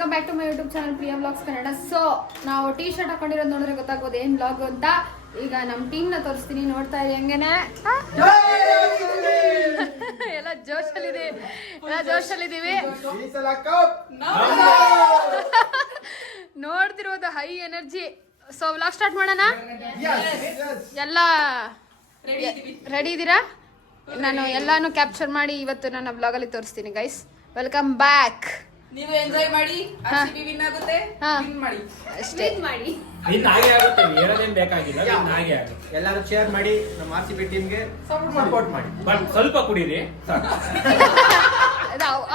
Welcome back to my YouTube channel Priya vlogs Kannada. So ನಾವು T shirt ಹಾಕೊಂಡಿರೋದು ನೋಡಿದ್ರೆ ಗೊತ್ತಾಗ್ಬೋದು ಏನ್ ವ್ಲಾಗ್ ಅಂತ. ಈಗ ನಮ್ಮ ಟೀಮ್ ನ ತೋರಿಸ್ತೀನಿ, ನೋಡ್ತಾ ಇರಿ ಹಂಗೇನೆ. ಎಲ್ಲ ಜೋಶಲ್ಲಿದ್ದೀವಿ. ನೋಡ್ತಿರೋದು high energy. So vlog start ಮಾಡೋಣ. ಎಲ್ಲ ರೆಡಿ ಇದ್ದೀರಾ? ನಾನು ಎಲ್ಲಾನು ಕ್ಯಾಪ್ಚರ್ ಮಾಡಿ ಇವತ್ತು ನನ್ನ ಬ್ಲಾಗ್ ಅಲ್ಲಿ ತೋರಿಸ್ತೀನಿ ಗೈಸ್. Welcome back. ನೀವು ಎಂಜಾಯ್ ಮಾಡಿ, ಆರ್ಸಿಬಿ ವಿನ್ ಆಗುತ್ತೆ, ವಿನ್ ಮಾಡಿ ಅಷ್ಟೇ. ಮಾಡಿ ವಿನ್ ಆಗೇ ಆಗುತ್ತೆ, ಹೇಳೋದೇನ್ ಬೇಕಾಗಿಲ್ಲ, ವಿನ್ ಆಗೇ ಆಗುತ್ತೆ. ಎಲ್ಲರೂ ಶೇರ್ ಮಾಡಿ, ನಮ್ಮ ಆರ್ಸಿಬಿ ಟೀಮ್ಗೆ ಸಪೋರ್ಟ್ ಮಾಡಿ. ಬಟ್ ಸ್ವಲ್ಪ ಕುಡೀರಿ ಸಾಕು.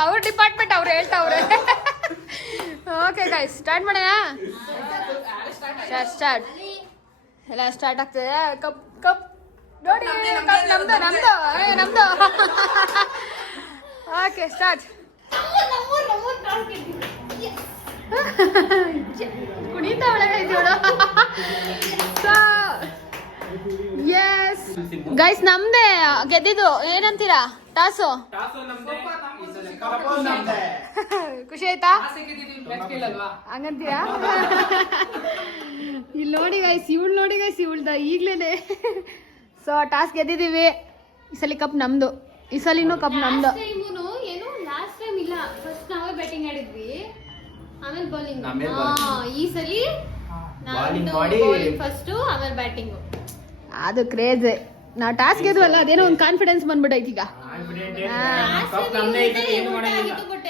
ಅವ್ರ ಡಿಪಾರ್ಟ್ಮೆಂಟ್ ಅವ್ರು ಹೇಳ್ತಾವ್ರೆ. ಓಕೆ ಗೈಸ್, ಸ್ಟಾರ್ಟ್ ಮಾಡೋಣ. ಸ್ಟಾರ್ಟ್ ಎಲ್ಲ ಸ್ಟಾರ್ಟ್ ಆಗ್ತದೆ. ಕಪ್ ಕಪ್ ನೋಡಿ, ನಮ್ದು. Okay start. ಕುಣಿತಾವಳೆ ಎಸ್ ಗೈಸ್, ನಮ್ದೇ ಗೆದ್ದಿದ್ದು. ಏನಂತೀರಾ? ಟಾಸು ಖುಷಿ ಆಯ್ತಾ? ಹಂಗಂತೀರಾ? ಇಲ್ಲಿ ನೋಡಿ ಗೈಸ್, ಇವಳ್ದ ಈಗ್ಲೇನೆ. ಸೊ ಟಾಸ್ ಗೆದ್ದಿದೀವಿ. ಈ ಸಲ ಕಪ್ ನಮ್ದು. ಈ ಸಲಿನೂ ಕಪ್ ನಮ್ದು. ಏನು ಲಾಸ್ಟ್ ಟೈಮ್ ಇಲ್ಲ, ಫಸ್ಟ್ ನಾವೇ ಬ್ಯಾಟಿಂಗ್ ಆಡಿದ್ವಿ, ಆಮೇಲೆ ಬೌಲಿಂಗ್. ಈ ಸಲಿ ಫಸ್ಟ್ ಆಮೇಲೆ ಬ್ಯಾಟಿಂಗ್. ಅದು ಕ್ರೇಜ್. ನಾವು ಟಾಸ್ ಗೆದ್ವಲ್ಲ, ಅದೇನೋ ಒಂದು ಕಾನ್ಫಿಡೆನ್ಸ್ ಬಂದ್ಬಿಟ್ಟೈತಿ ಈಗ. ಬಟ್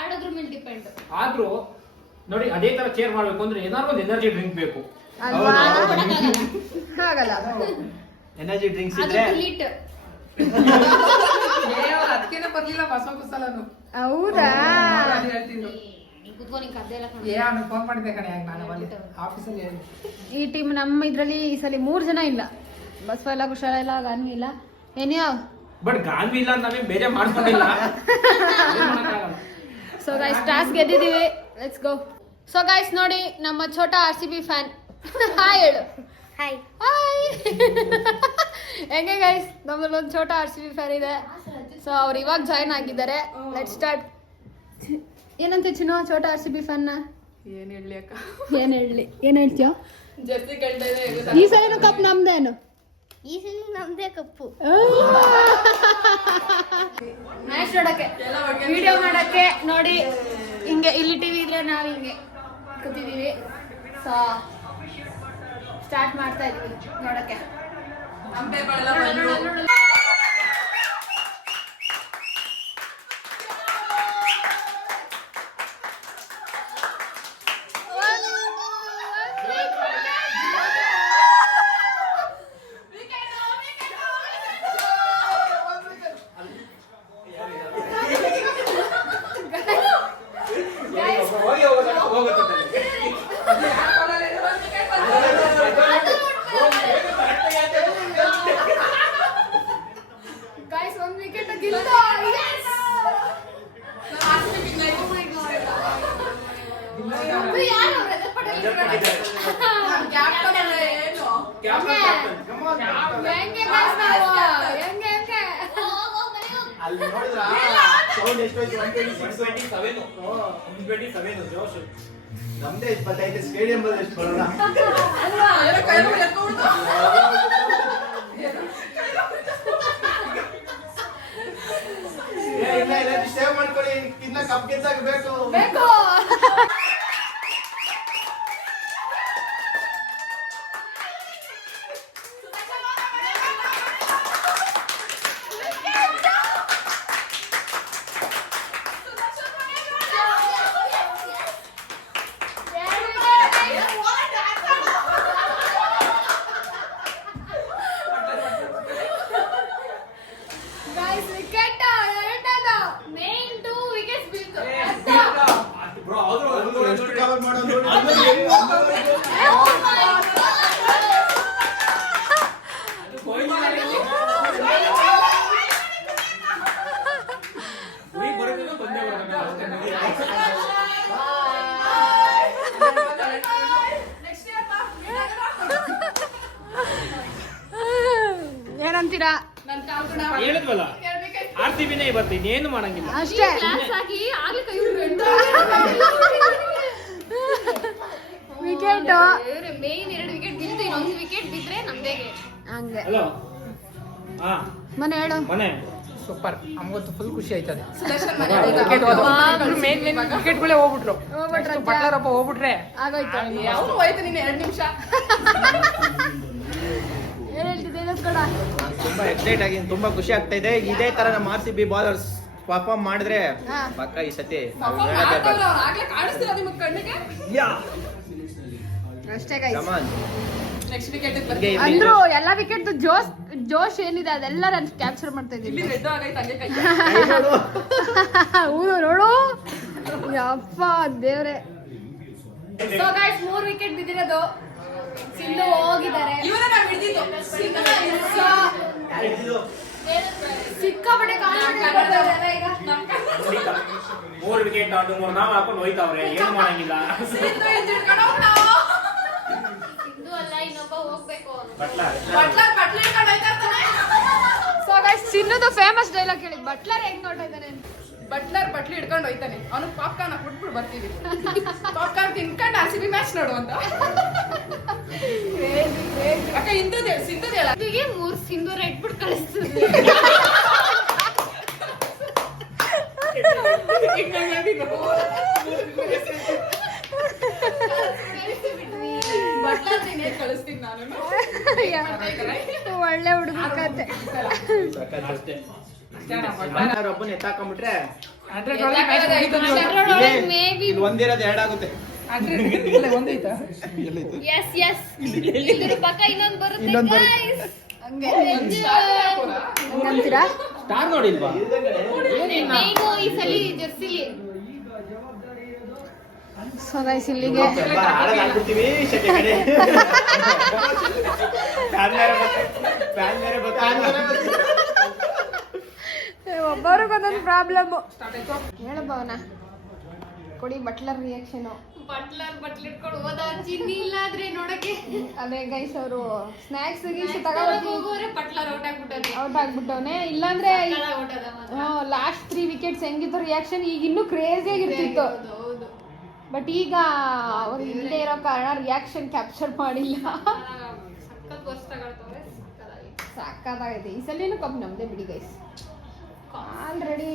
ಆಡೋದ್ರ ಮೇಲೆ ಡಿಪೆಂಡ್. ಆದ್ರೂ ನೋಡಿ, ಅದೇ ತರ ಚೇರ್ ಮಾಡ್ಬೇಕು ಅಂದ್ರೆ ಏನಾದ್ರು ಒಂದು ಎನರ್ಜಿ ಡ್ರಿಂಕ್ ಬೇಕು. ಹಾಗಲ್ಲ, ಎನರ್ಜಿ ಡ್ರಿಂಕ್ಸ್ ಇದ್ರೆ ಅದಕ್ಕೇನೆ ಬರ್ಲಿಲ್ಲ ಹೊಸ ಕುಸಲನು. ಹೌದಾ? ಫೋನ್ ಮಾಡಿದ್ದೆ ಕಣೆ, ನಾನು ಆಫೀಸಲ್ಲಿ. ಈ ಟೀಮ್ ನಮ್ಮ ಇದ್ರಲ್ಲಿ ಈ ಸಲ 3 ಜನ ಇಲ್ಲ. ಬಸವ ಇಲ್ಲ, ಕುಶಾಲ ಇಲ್ಲ, ಗಾನ್ವಿ ಇಲ್ಲ. ಏನ್ಯಾವ ಬಟ್ ಗಾನ್ವಿ ಇಲ್ಲ ಅಂತ ನಾವೇ ಬೇರೆ ಮಾಡ್ಕೊಂಡಿಲ್ಲ. ಸೊ ಗೈಸ್, ಟಾಸ್ ಗೆದ್ದಿದೀವಿ. Let's go. ಸೊ ಗೈಸ್ ನೋಡಿ, ನಮ್ಮ ಛೋಟಾ ಆರ್ಸಿಬಿ ಫ್ಯಾನ್. ಹಾಯ್ ಹೇಳು. Hi hi. ಹೆಂಗೆ ಗೈಸ್, ನಮ್ಮಲ್ಲಿ ಒಂದು ಛೋಟಾ ಆರ್ಸಿಬಿ ಫ್ಯಾನ್ ಇದೆ. ಸೊ ಅವ್ರು ಇವಾಗ ಜಾಯ್ನ್ ಆಗಿದ್ದಾರೆ. Let's start. ಏನಂತ ಚಿನ್ನು, ಛೋಟಾ ಆರ್ಸಿಬಿ ಫ್ಯಾನ್ ನ ಏನ್ ಹೇಳಿ ಅಕ್ಕ, ಏನ್ ಹೇಳ್ತೀಯ? ಜರ್ಸಿ ಕೇಳ್ತಾ ಇದೆ. ಈ ಸಲ ಕಪ್ ನಮ್ದೇನು? ಈ ಸಲ ನಮ್ದೇ ಕಪ್ಪು. ಮ್ಯಾಚ್ ನೋಡಕ್ಕೆ, ವಿಡಿಯೋ ಮಾಡಕ್ಕೆ ನೋಡಿ. ಹಿಂಗೆ ಇಲ್ಲಿ ಟಿವಿ ಇದ್ರೆ ನಾವು ಹಿಂಗೆ ಕೂತಿದೀವಿ. ಸೊ ಸ್ಟಾರ್ಟ್ ಮಾಡ್ತಾ ಇದೀವಿ ನೋಡಕ್ಕೆ. ನಮ್ಮ ಟೇಬಲ್ ಎಲ್ಲ ಬಂದ್ರು. ಗೈಸ್, ಒಂದು ವಿಕೆಟ್ ಗೆಲ್ತು. ಅಲ್ಲಿ ನೋಡಿದ್ರ ಸೌಂಡ್ ಎಷ್ಟು ಹೋಯ್ತು? 127 ಜೋಶ್. ನಮ್ದೇ 25 ಸ್ಟೇಡಿಯಂ ಬಲ್ಲಿ ಎಷ್ಟು ಬರೋಣ. ಇಲ್ಲ ಸೇವ್ ಮಾಡ್ಕೊಳ್ಳಿ, ಇನ್ನ ಕಪ್ ಗೆದ್ದಾಗ ಬೇಕು. ಎಷ್ಟು ಕವರ್ ಮಾಡೋದು ಏನಂತೀರಾ? ಹೇಳಿದ್ವಲ್ಲ, ಆರ್ಸಿಬಿನೇ ಇವತ್ತು, ಇನ್ನೇನು ಮಾಡಂಗಿಲ್ಲ ಅಷ್ಟೇ. ಕ್ಲಾಸ್ ಆಗಿ ಆಗ್ಲಿಕ್ಕೆ ವಿಕೆಟ್ ಮೇನ್ 2 ವಿಕೆಟ್ ಬಿದ್ದು ಇನ್ನೊಂದು ವಿಕೆಟ್ ಬಿದ್ರೆ ನಮ್ದೇ ಹಂಗೆ ಹಲೋ ಹಾ ಮನೆ ಹೇಳು ಮನೆ ಸೂಪರ್ ನಮಗಂತೂ ಫುಲ್ ಖುಷಿ ಆಯ್ತದೆ ಸುದರ್ಶನ್ ಮನೆ ಮೇನ್ ವಿಕೆಟ್ಗಳೇ ಹೋಗ್ಬಿಟ್ರು ಬಟ್ಲರಪ್ಪ ಹೋಗ್ಬಿಟ್ರೆ ಆಗೋಯ್ತು ಅವ್ನು ಹೋಯ್ತು ನೀನು 2 ನಿಮಿಷ ಏನ್ ಹೇಳ್ತಿದ್ದೆ ಕೂಡ ತುಂಬಾ ಎಕ್ಸೈಟ್ ಆಗಿ ತುಂಬಾ ಖುಷಿ ಆಗ್ತಾ ಇದೆ. ಇದೇ ತರ ನಮ್ಮ RCB ಬಾಲರ್ಸ್ ಪರ್ಫಾರ್ಮ್ ಮಾಡಿದ್ರೆ ಹಾ. ಪಕ್ಕ ಈ ಸತಿ ಅವ್ರು ಆಗ್ಲೇ ಕಾಣಿಸ್ತಿಲ್ಲ ನಿಮಗೆ ಕಣ್ಣಿಗೆ. ಅಷ್ಟೇ ಗೈಸ್ ನೆಕ್ಸ್ಟ್ ವಿಕೆಟ್ ಅಂದ್ರು ಎಲ್ಲಾ ವಿಕೆಟ್ ಜೋಶ್ ಏನಿದೆ ಅದೆಲ್ಲ ನಾನು ಕ್ಯಾಪ್ಚರ್ ಮಾಡ್ತಾ ಇದ್ದೀನಿ ರೆಡ್ ಆಗೈತೆ ಹಂಗೆ ಕೈ. ಹೌದು ನೋಡು ಯಪ್ಪ ದೇವ್ರೆ ಸೊ ಗೈಸ್ 3 ವಿಕೆಟ್ ಬಿದ್ದಿರೋದು ಸಿಂಧು ಹೋಗಿದ್ದಾರೆ ಇವರೇ ನಾವು ಹಿಡಿದಿದ್ದು ಸಿಕ್ಕಾಪಟ್ಟೆ ಕಾನ್ಫಿಡೆಂಟ್ ಈಗ 3 ವಿಕೆಟ್ ಆಡು 3 ನಾವ್ ಹಾಕೊಂಡು ಹೋಯ್ತಾವ್ರೆ ಏನು ಮಾಡಂಗಿಲ್ಲ. ಸಿಂಧು ಅಲ್ಲ ಇನ್ನೊಬ್ಬ ಹೋಗ್ಬೇಕು ಬಟ್ಲರ್ ಬಟ್ಲರ್ ಹಿಡ್ಕೊಂಡು ಹೋಯ್ತಾ ಇರ್ತಾನೆ. ಸೊ ಗೈಸ್ ಸಿನ್ನೋದು ಫೇಮಸ್ ಡೈಲಾಗ್ ಹೇಳಿ ಬಟ್ಲರ್ ಹೆಂಗ್ ನೋಡ್ತಾ ಇದ್ದಾನೆ ಅಂತ ಬಟ್ಲರ್ ಬಟ್ಲಿ ಹಿಡ್ಕೊಂಡು ಹೋಯ್ತಾನೆ. ಅವನು ಪಾಪ್ಕಾರ್ನ್ ಹಾಕ್ಬಿಟ್ಬಿಟ್ಟು ಬರ್ತೀವಿ. ಪಾಪ್ಕಾರ್ನ್ ತಿನ್ಕೊಂಡು RCB ಮ್ಯಾಚ್ ನೋಡು ಅಂತ. ಅಕ್ಕ ಇಂಥದ್ದು ಸಿಂಧದ್ದು ಹೇಳ. ಸಿಂಧುಗೆ 3 ಸಿಂಧೂರ ಇಟ್ಬಿಟ್ಟು ಕಳಿಸ್ತಿದ್ವಿ ಬಟ್ಲರ್ ತಿನ್ನೇ ಕಳಿಸ್ತೀನಿ ನಾನು. ಒಳ್ಳೆ ಹುಡುಗ ಕತೆ ಅಷ್ಟೇ. ಒಬ್ಬನ ಎತ್ತಾಕೊಂಡ್ಬಿಟ್ರೆ 100 ಒಳಗೆ match ಮುಗೀತು ನೀವು. ಮೇಬಿ ಇಲ್ಲಿ ಒಂದಿರೋದು 2 ಆಗುತ್ತೆ. ಒಂದೈತಾ ಎಸ್ ಇದ್ರ ಪಕ್ಕ ಇನ್ನೊಂದು ಬರುತ್ತೆ guys. ಹಂಗೆ ಹಾಕೋಣ? ಹಂಗಂತೀರಾ ಸ್ಟಾರ್ ನೋಡಿಲ್ವಾ? ಮೇನು ಈ ಸಲ ಜರ್ಸಿಲಿ ಸೊ ಗೈಸ್ ಇಲ್ಲಿಗೆ ಸ್ವಲ್ಪ ಆಡೋದು ಆಡ್ಬಿಡ್ತೀವಿ ಶೆಟ್ಟಿ ಕಡೆ. ಫ್ಯಾನ್ ಬೇರೆ ಒಬ್ಬರಿಗೆ ಒಂದೊಂದು ಪ್ರಾಬ್ಲಮ್ ಹೇಳು ಭವನ ಕೊಡಿ ಬಟ್ಲರ್ ರಿಯಾಕ್ಷನ್ ಬಟ್ಲರ್ ಇಟ್ಕೊಂಡು ಹೋದ ಚಿನ್ನಿ ಇಲ್ಲ ಆದ್ರೆ ನೋಡಕ್ಕೆ ಅದೇ ಗೈಸ್ ಅವರು ಸ್ನಾಕ್ಸ್ ಗೀಸ್ ಹೋಗೋರೆ ಬಟ್ಲರ್ ಔಟ್ ಆಗ್ಬಿಟ್ಟದೆ ಔಟ್ ಆಗ್ಬಿಟ್ಟವನೆ ಇಲ್ಲಾಂದ್ರೆ ಔಟ್ ಅದ ಲಾಸ್ಟ್ 3 ವಿಕೆಟ್ಸ್ ಹೆಂಗಿತ್ತು ರಿಯಾಕ್ಷನ್ ಈಗ ಇನ್ನೂ ಕ್ರೇಜಿ ಆಗಿರ್ತಿತ್ತು ಹೌದು ಬಟ್ ಈಗ ಅವ್ರು ಇಲ್ಲದೆ ಇರೋ ಕಾರಣ ರಿಯಾಕ್ಷನ್ ಕ್ಯಾಪ್ಚರ್ ಮಾಡಿಲ್ಲ ಸಕ್ಕತ್ ವರ್ಷ ತಗೊಳ್ತವ್ರೆ ಸಾಕಾಗೈತೆ ಈ ಸಲಿನೂ ಕಪ್ ನಮ್ದೇ ಬಿಡಿ ಗೈಸ್ ಆಲ್ರೆಡಿ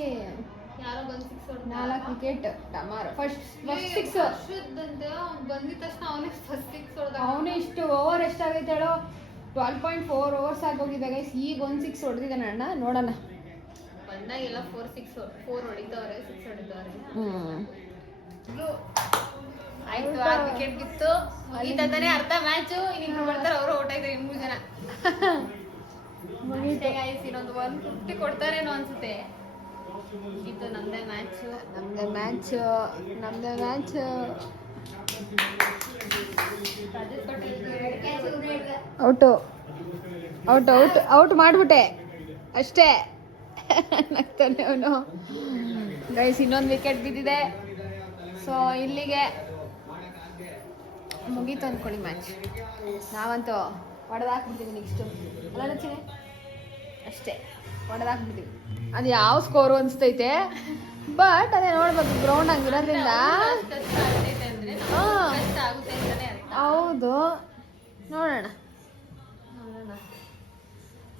ಯಾರೋ ಬಂದು 6 ಹೊಡೆದ 4 ವಿಕೆಟ್ ಟಮಾರ್ ಫಸ್ಟ್ 6 ವರ್ಷದಂತೆ ಅವ್ನು ಬಂದಿದ ತಕ್ಷಣ ಅವನೇ ಫಸ್ಟ್ 6 ಹೊಡೆದ ಅವನೇ ಇಷ್ಟು ಓವರ್ ಎಷ್ಟಾಗೈತೆ ಹೇಳೋ 12.4 ಓವರ್ಸ್ ಆಗೋಗಿದೆ ಗೈಸ್ ಈಗ 1 6 ಹೊಡೆದಿದ್ದಾನೆ ಅಣ್ಣ ನೋಡೋಣ ಬಂದಾಗೆಲ್ಲ 4 ಹೊಡಿತವ್ರೆ 6 ಹೊಡಿತವ್ರೆ ಆಯ್ತು 6 ವಿಕೆಟ್ ಬಿತ್ತು ಮುಗೀತಾನೆ ಅರ್ಧ ಮ್ಯಾಚು ಇನ್ನಿಬ್ರು ಬರ್ತಾರೆ ಅವರು ಔಟ್ ಆಯ್ತಾರೆ 3 ಜನ ಮುಗೀತೆ ಗೈಸ್ ಇನ್ನೊಂದು 150 ಕೊಡ್ತಾರೇನೋ ಅನ್ಸುತ್ತೆ ಇದು ನಮ್ದೇ ಮ್ಯಾಚ್ ಔಟ್ ಮಾಡ್ಬಿಟ್ಟೆ ಅಷ್ಟೇ ನಗ್ತಾನೆ ಅವನು ಗೈಸ್ ಇನ್ನೊಂದು ವಿಕೆಟ್ ಬಿದ್ದಿದೆ ಸೊ ಇಲ್ಲಿಗೆ ಮುಗೀತು ಅಂದ್ಕೊಳ್ಳಿ ಮ್ಯಾಚ್ ನಾವಂತೂ ಹೊಡೆದಾಕ್ಬಿಡ್ತೀವಿ ನೆಕ್ಸ್ಟು ಅಲ್ಲ ರಚನೆ ಅಷ್ಟೇ ಹೊಡೆದಾಕ್ಬಿಡ್ತೀವಿ ಅದು ಯಾವ ಸ್ಕೋರು ಅನಿಸ್ತೈತೆ ಬಟ್ ಅದೇ ನೋಡ್ಬೇಕು ಗ್ರೌಂಡ್ ಹಂಗಿರೋದ್ರಿಂದ ಹೌದು ನೋಡೋಣ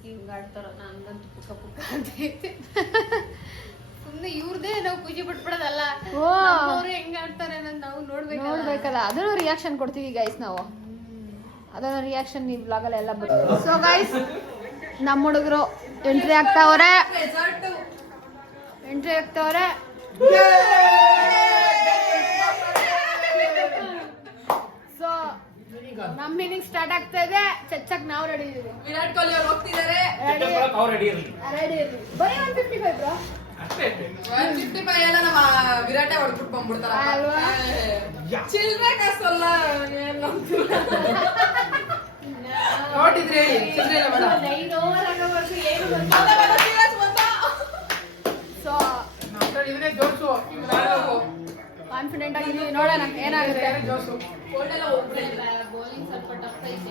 ಹಿಂಗ್ ಆಡ್ತಾರ ನಂಗಂತೂ ಪುಕ್ಕ ಪುಕ್ಕ ಅಂತೈತೆ ಸುಮ್ಮನೆ ಇವ್ರದೇ ನಾವು ಖುಷಿ ಪಟ್ಬಿಡೋದಲ್ಲ ಅವ್ರು ಹೆಂಗ್ ಆಡ್ತಾರೆ ಅನ್ನೋದು ನಾವು ನೋಡ್ಬೇಕಲ್ಲ ಅದನ್ನು ರಿಯಾಕ್ಷನ್ ಕೊಡ್ತೀವಿ ಗೈಸ್ ನಾವು ಅದನ್ನ ರಿಯಾಕ್ಷನ್ ನೀವು ಬ್ಲಾಗಲ್ಲಿ ಎಲ್ಲ ಬರ್ತದೆ ಸೊ ಗೈಸ್ ನಮ್ಮ ಹುಡುಗರು ಎಂಟ್ರಿ ಆಗ್ತಾವ್ರೆ ಸೊ ನಮ್ಮ ಇನ್ನಿಂಗ್ ಸ್ಟಾರ್ಟ್ ಆಗ್ತಾ ಇದೆ ಚಚ್ಚಕ್ ನಾವು ರೆಡಿ ಇದೀವಿ ವಿರಾಟ್ ಕೊಹ್ಲಿ ಅವ್ರು ಹೋಗ್ತಿದ್ದಾರೆ. ಅವ್ರು ರೆಡಿ ಇರಲಿ ರೆಡಿ ಇರ್ಲಿ ಬರೀ 155 ಬ್ರೋ ಅಷ್ಟೇ 155 ಎಲ್ಲ ನಮ್ಮ ವಿರಾಟೆ ಹೊಡ್ಬಿಟ್ಟು ಬಂದ್ಬಿಡ್ತಾರ ಅಲ್ವಾ? ಚಿಲ್ರೆ ಕಾಸಲ್ಲ ನೋಡಿದ್ರಿ ಚಿಲ್ರೆ ಇಲ್ಲ ಬೇಡ. ಸೊ ಇವನೇ ಜೋಶು ಕಾನ್ಫಿಡೆಂಟ್ ಆಗಿದ್ದೀವಿ ನೋಡೋಣ ಏನಾಗುತ್ತೆ ಜೋಶು ಗೋಲ್ಡೆಲ್ಲ ಹೋಗ್ಬಿಡಿ. ಬೌಲಿಂಗ್ ಸ್ವಲ್ಪ ಟಫ್ ಐತೆ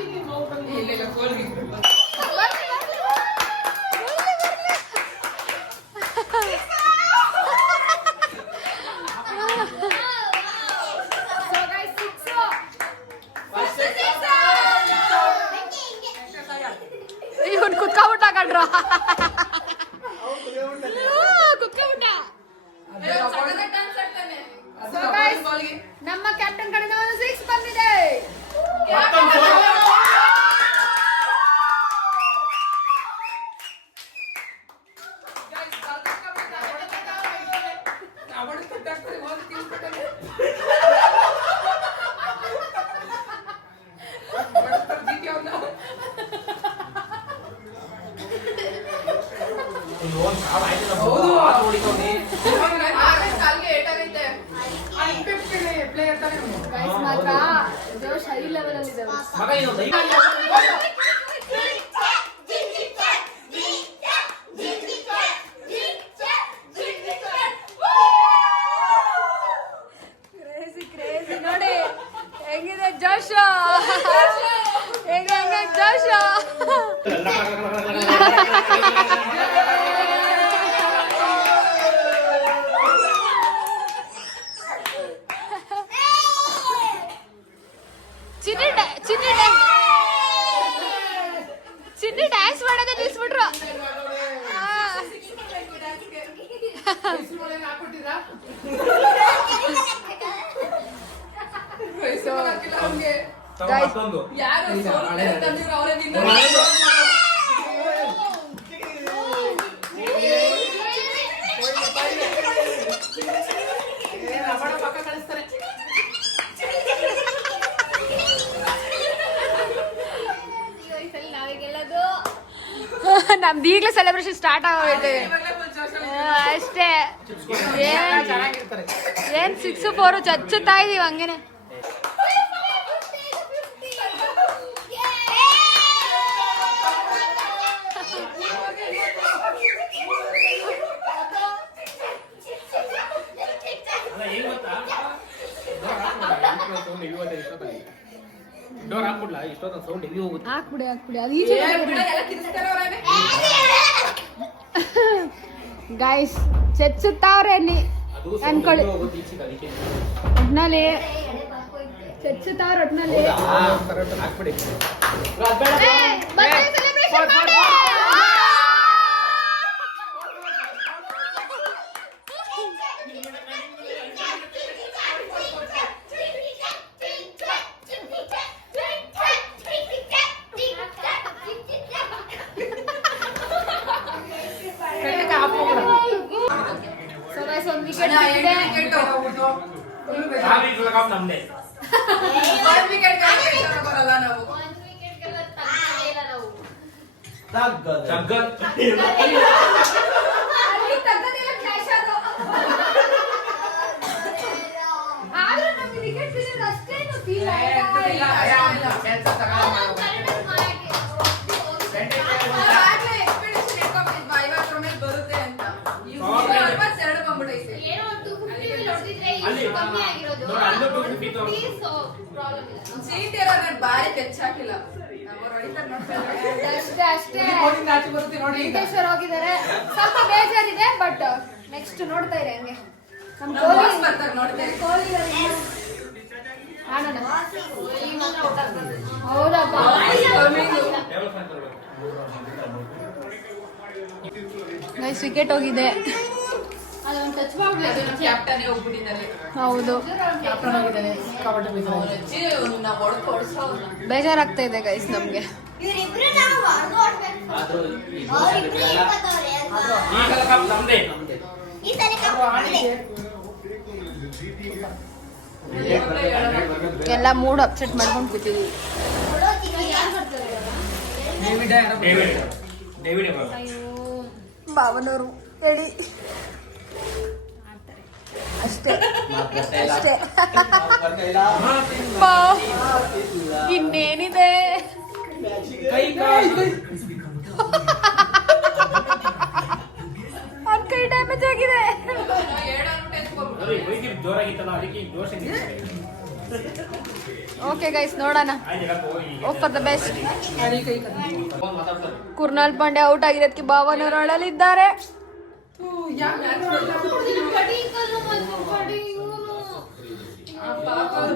ಇಲ್ಲ ಇಲ್ಲ ಗೋಲ್ಗೆ ಸೊ ಗೈಸ್ 6 ಕುಕ್ಕಿಬಿಟ್ಟ. ಸಖತ್ತಾಗಿ dance ಆಡ್ತಾನೆ. So guys, ಬಾಲ್ಗೆ. ನಮ್ಮ ಕ್ಯಾಪ್ಟನ್ ಕಡೆಯಿಂದ ಒಂದು 6 ಬಂದಿದೆ. ಕಾಲ್ಗೆ ಏಟಾಗೈತೆ. Guys, ಮಾತ್ರ ಜೋಶ್ ಹೈ ಲೆವೆಲ್ ಅಲ್ಲಿ ಇದಾವೆ. ಮಗ ಇನ್ನೊಂದು ಕ್ರೇಜಿ ನೋಡಿ ಹೆಂಗಿದೆ ಜೋಶ್, ಹೆಂಗೆ ಜೋಶ್. ಚಿನ್ನಿ ಡ್ಯಾನ್ಸ್ ಮಾಡೋದೇ ನಿಲ್ಸ್ಬಿಟ್ರು. ಮತ್ತೊಂದು ಯಾರು ತಂದಿದ್ರು ಅವರೇ winner. ನಮ್ದು ಈಗಲೇ ಸೆಲೆಬ್ರೇಷನ್ ಸ್ಟಾರ್ಟ್ ಆಗೋಯ್ತು. ಅಷ್ಟೇ ಏನ್ 6-4 ಚಚ್ಚುತ್ತಾ ಇದೀವಿ ಹಂಗೇನೆ. ಡೋರ್ ಹಾಕ್ಬಿಡ್ಲಾ? ಇಷ್ಟೊಂದು ಸೌಂಡ್ ಎಲ್ಲಿ ಹೋಗುತ್ತೆ? ಹಾಕ್ಬಿಡಿ ಅದು ಈಚೆ ಗೈಸ್ ಚಚ್ಚುತ್ತಾವ್ರೆ ಅಲ್ಲಿ ಅನ್ಕೊಳ್ಳಿ. ಒಟ್ನಲ್ಲಿ ಚಚ್ಚುತ್ತಾವ್ರೆ ಒಟ್ನಲ್ಲಿ. ಹಾಕ್ಬಿಡಿ. ಸೆಲೆಬ್ರೇಷನ್ ಮಾಡಿ. ಒಂದು ವಿಕೆಟ್ ನಮ್ದೆ ಒಂದ್ wicket ಗೆ ಬರಲ್ಲ ನಾವು. ಜಗ್ಗಲ್ ಆದ್ರೂ ನಮ್ಗೆ ವಿಕೆಟ್ ಬೀಳೋದು ಅಷ್ಟೇನು ಫೀಲ್ ಆಗ್ಲೇ expectation ಇಟ್ಕೊಂಡಿದ್ವಾ ಇವತ್ತು ಮೇಲೆ ಬರುತ್ತೆ ಅಂತ. ಈ 42 ಬಂದ್ಬಿಟ್ಟೈತೆ. ಚೀಟಿ ಎಲ್ಲ ನಾನು ಬಾರಿ ಕೆಚ್ಚಾಕಿಲ್ಲ. ನಮ್ಮವ್ರು ಹೊಡಿತಾರೆ ನೋಡ್ತಾರೆ. ಅಷ್ಟೇ ವೆಂಕಟೇಶ್ವರ್ ಹೋಗಿದ್ದಾರೆ. ಸ್ವಲ್ಪ ಬೇಜಾರಿದೆ ಬಟ್ ನೆಕ್ಸ್ಟ್ ನೋಡ್ತಾ ಇರಿ ಹಂಗೆ. ನಮ್ಮ ನಮ್ಮ boss ಬರ್ತಾರೆ ನೋಡ್ತಾರೆ. ಆಡೋಣ. ಹೌದಪ್ಪ ಗೈಸ್ ವಿಕೆಟ್ ಹೋಗಿದೆ. ಅದೊಂದು ಟಚ್ ಮಾಡ್ಲಿ. ಅದು ನಮ್ಮ ಕ್ಯಾಪ್ಟನ್ ಹೋಗ್ಬಿಟ್ಟಿದ್ದಾರೆ. ಹೌದು ನಾವು ಹೊಡ್ಸೋದು ಬೇಜಾರಾಗ್ತಾ ಇದೆ ಗೈಸ್ ನಮ್ಗೆ. ನಮ್ದೆ ಎಲ್ಲ ಮೂಡ್ ಅಪ್ಸೆಟ್ ಮಾಡ್ಕೊಂಡು ಕೂತಿದ್ವಿ. ಡೇವಿಡ್ ಭಾವನವರು ಹೇಳಿ ಅಷ್ಟೇ ಅಷ್ಟೇ. ಇನ್ನೇನಿದೆ ಅವ್ನ ಕೈ ಡ್ಯಾಮೇಜ್ ಆಗಿದೆ. ಜೋರಾಗಿತ್ತಲ್ಲ ಅದಕ್ಕೆ ದೋಷ. ಓಕೆ ಗೈಸ್ ನೋಡೋಣ. Hope for the best. Krunal Pandya out ಆಗಿರೋದಕ್ಕೆ ಭಾವನವರು ಅಳಲಿದ್ದಾರೆ.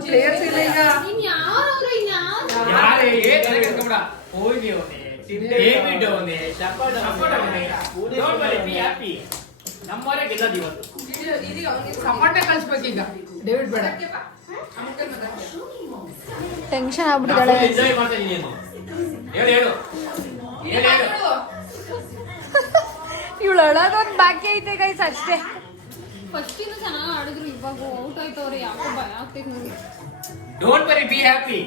ಪ್ಲೇಯರ್ಸ್ ಇಲ್ಲ ಈಗ. Baby down, support away. Don't worry, be happy. ನಮ್ಮವರೇ ಗೆಲ್ಲೋದು ಇವತ್ತು. ಸಪೋರ್ಟೇ ಕಳಿಸ್ಬೇಕು ಈಗ ಡೇವಿಡ್ ಬೇಡ ಟೆನ್ಷನ್ ಆಗ್ಬಿಟ್ಟಿದ್ದಾಳೆ. ಎಂಜಾಯ್ ಮಾಡ್ತಾ ಇದೀನಿ ನೀನು. ಹೇಳು. ಇವಳು ಅಳೋದೊಂದು ಬಾಕಿ ಐತೆ ಗೈಸ್ ಅಷ್ಟೇ. ಫಸ್ಟ್ ಇಂದ ಚೆನ್ನಾಗಿ ಆಡಿದ್ರು, ಇವಾಗ ಔಟ್ ಆಯ್ತವ್ರೆ, ಯಾಕೋ ಭಯ ಆಗ್ತೈತೆ ನೋಡಿ. Don't worry, be happy.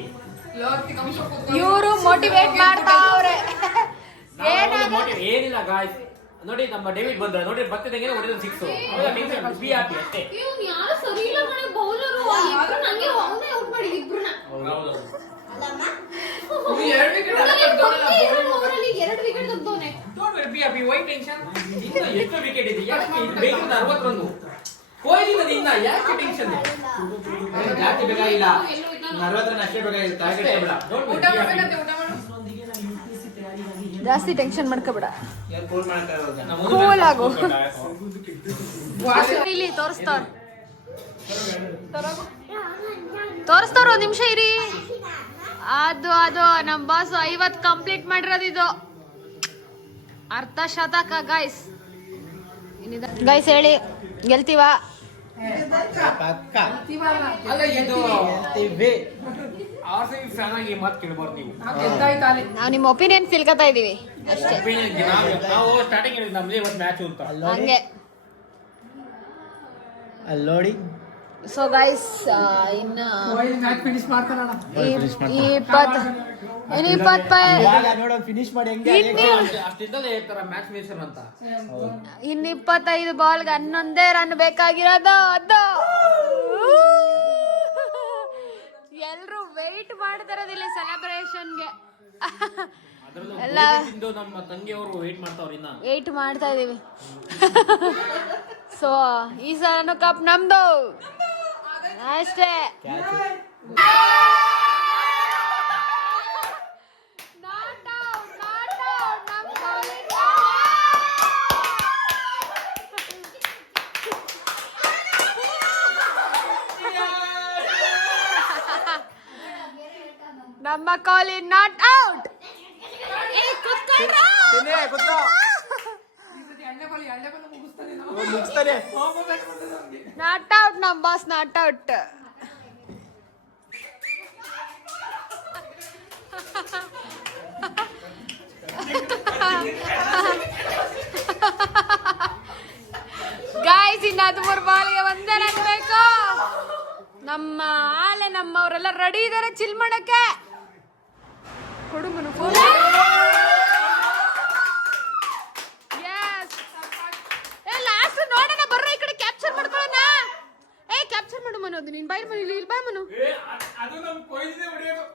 ಇವರು ಮೋಟಿವೇಟ್ ಮಾಡ್ತಾವ್ರೆ. ಏನಿಲ್ಲ ಗಾಯ್ಸ್, ನೋಡಿ ನಮ್ಮ ಡೇವಿಡ್ ಬಂದ್ರ ನೋಡಿ ಬರ್ತಿದಂಗೆ ಹೊಡೆದ 6 ಬಿ ಹ್ಯಾಪಿ ಅಷ್ಟೇ. ಇವ್ನು ಯಾರು ಸರಿ ಇಲ್ಲ ಕಣೆ, ಬೌಲರು ಇಬ್ರು ನಂಗೆ ಅವನೇ ಔಟ್ ಮಾಡಿದ್ ಇಬ್ರನ್ನ. ಹೌದು. ಅವರಲ್ಲಿ 2 wicket ತೆಗ್ದವನೆ. Don't worry, be happy. Why tension? ಇನ್ನು ಎಷ್ಟು ವಿಕೆಟ್ ಇದೆ? ಯಾಕೆ ಇದು ಬೇಕು 60 ರನ್. ಕೊಹ್ಲಿದಿಂದ ಯಾಕೆ ಟೆನ್ಷನ್? ಜಾಸ್ತಿ ಬೇಕಾಗಿಲ್ಲ, 40 ರನ್ ಅಷ್ಟೇ ಬೇಕಾಗಿಲ್ಲ. ಟಾರ್ಗೆಟ್ ಬೇಡ. ಊಟ ಮಾಡ್ಬೇಕಂತೆ, ಊಟ ಮಾಡು. ಜಾಸ್ತಿ ಟೆನ್ಷನ್ ಮಾಡ್ಕೋಬೇಡ, ಏನು ಕೂಲ್ ಮಾಡ್ತಾ ಇರೋದು. ಕೂಲ್ ಆಗು. ಇಲ್ಲಿ ತೋರಿಸ್ತಾರ ಒಂದ್ ನಿಮಿಷ ಇರಿ. ಅದು ನಮ್ ಬಾಸ್ 50 ಕಂಪ್ಲೀಟ್ ಮಾಡಿರೋದು. ಇದು ಅರ್ಧ ಶತಕ ಗೈಸ್. ಹೇಳಿ ಗೆಲ್ತೀವ? ಪಕ್ಕ ಅಲ್ಲ ಇದು ಗೆಲ್ತೀವಿ. RCB ಫ್ಯಾನ್ ಆಗಿ ಮಾತು ಕೇಳಬಾರ್ದು ನೀವು. ಗೆದ್ದಾಯ್ತಾನೆ. ನಾವು ನಿಮ್ಮ ಒಪಿನಿಯನ್ ತಿಳ್ಕೊತಾ ಇದೀವಿ ಅಷ್ಟೇ. ನಾವು ಸ್ಟಾರ್ಟಿಂಗ್ ಹೇಳಿದ್ ನಮ್ದೇ ಇವತ್ತು ಮ್ಯಾಚ್ ಅಂತ. ಹಂಗೆ ಅಲ್ಲಿ ನೋಡಿ ಸೊ ಗೈಸ್ ಇನ್ನು ಕೊಹ್ಲಿ ಮ್ಯಾಚ್ ಫಿನಿಶ್ ಮಾಡ್ತಾನಣ್ಣ. 20 ನೋಡೋಣ ಫಿನಿಶ್ ಮಾಡಿ ಹೆಂಗೆ. ಅಷ್ಟಿದ್ದಲೇ ಹೇಳ್ತಾರ ಮ್ಯಾಚ್ ಮೇಸರ್ ಅಂತ. ಇನ್ನು 25 ಬಾಲ್ಗೆ 11 ರನ್ ಬೇಕಾಗಿರೋದು. ಅದು ಎಲ್ರು ವೆಯ್ಟ್ ಮಾಡ್ತಾರದಿಲ್ಲ ಸೆಲೆಬ್ರೇಷನ್ಗೆ. ಎಲ್ಲ ನಮ್ಮ ತಂಗಿಯವರು ವೇಟ್ ಮಾಡ್ತಾವ್ರ ಇನ್ನ. ವೆಯ್ಟ್ ಮಾಡ್ತಾ ಇದೀವಿ. ಸೊ ಈ ಸಲನು ಕಪ್ ನಮ್ದು ಅಷ್ಟೇ. ನಮ್ಮ ಕೊಹ್ಲಿ ನಾಟ್ ಔಟ್. ಮುಗಿಸ್ತಾನೆ. ನಾಟ್ ಔಟ್, ನಮ್ಮ ಬಾಸ್ ನಾಟ್ ಔಟ್. ಗಾಯ್ಸ್ ಇನ್ನು 13 ಬಾಲ್ಗೆ 1 ರನ್ ಬೇಕು. ನಮ್ಮ ಆಲೆ ನಮ್ಮವರೆಲ್ಲ ರೆಡಿ ಇದಾರೆ ಚಿಲ್ ಮಾಡಕ್ಕೆ. ಕೊಡುಮನು ಫೋನ್. ಲಾಸ್ಟ್ ನೋಡೋಣ, ಬರ್ರ ಈ ಕಡೆ ಕ್ಯಾಪ್ಚರ್ ಮಾಡ್ಕೊಳ್ಳೋಣ. ಕ್ಯಾಪ್ಚರ್ ಮಾಡು ಮನು, ಅದು ನೀನ್ ಬಾಯ್ ಮನು, ಇಲ್ಲಿ ಬಾಯ್ ಮನು. ಅದು ನಮ್ಮ ಕೊಹ್ಲಿನೇ ಹೊಡೆಯೋದು.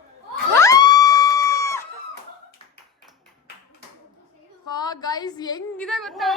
ಗೈಸ್ ಹೆಂಗಿದೆ ಗೊತ್ತಾ?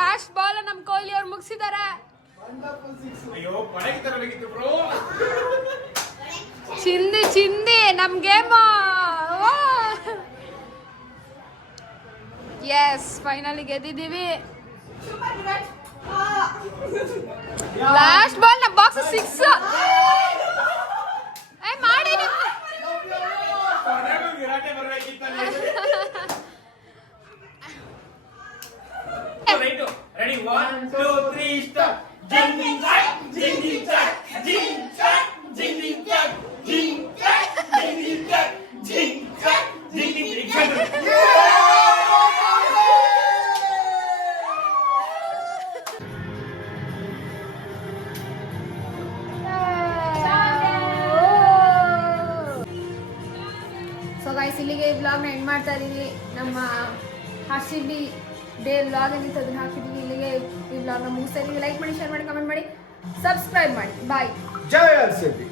ಲಾಸ್ಟ್ ಬಾಲ್ ನಮ್ ಕೊಹ್ಲಿ ಅವ್ರು ಮುಗಿಸಿದಾರೆ. ಅಯ್ಯೋ ಪಡೆಗೆ ತರಬೇಕಿತ್ತು ಬ್ರೋ. ಚಿಂದಿ ನಮ್ ಗೇಮ್. ಎಸ್ ಫೈನಲಿ ಗೆದ್ದಿದ್ದೀವಿ. ಲಾಸ್ಟ್ ಬಾಲ್ ನಮ್ಮ ಬಾಕ್ಸ್ 6 ಮಾಡಿ ವಿರಾಟೆ ಬರ್ಬೇಕಿತ್ತು. Ready 1 2 3 start. ಜಿಂಗ್ ಜಿಂಗ್ ಚಾಕ್ ಜಿಂಗ್ ಜಿಂಗ್ ಚಾಕ್ ಜಿಂಗ್ ಚಾಕ್ ಜಿಂಗ್ ಜಿಂಗ್ ಚಾಕ್ ಜಿಂಗ್ ಚಾಕ್ ಜಿಂಗ್ ಜಿಂಗ್ ಚಾಕ್ ಜಿಂಗ್ ಚಾಕ್ ಜಿಂಗ್ ಜಿಂಗ್ ಚಾಕ್. ಗಾಯ್ಸ್ ಇಲ್ಲಿಗೆ ಈ ವ್ಲಾಗ್ನ ಎಂಡ್ ಮಾಡ್ತಾ ಇದೀವಿ. ನಮ್ಮ RCB ಡೇ ವ್ಲಾಗ್ ಏನಿತ್ತು ಅದನ್ನ ಹಾಕಿದೀವಿ. ಇಲ್ಲಿಗೆ ಈ ವ್ಲಾಗ್ನ ಮುಗಿಸ್ತಾ ಇದೀವಿ. ಲೈಕ್ ಮಾಡಿ, ಶೇರ್ ಮಾಡಿ, ಕಮೆಂಟ್ ಮಾಡಿ, ಸಬ್ಸ್ಕ್ರೈಬ್ ಮಾಡಿ. ಬಾಯ್. ಜೈ RCB.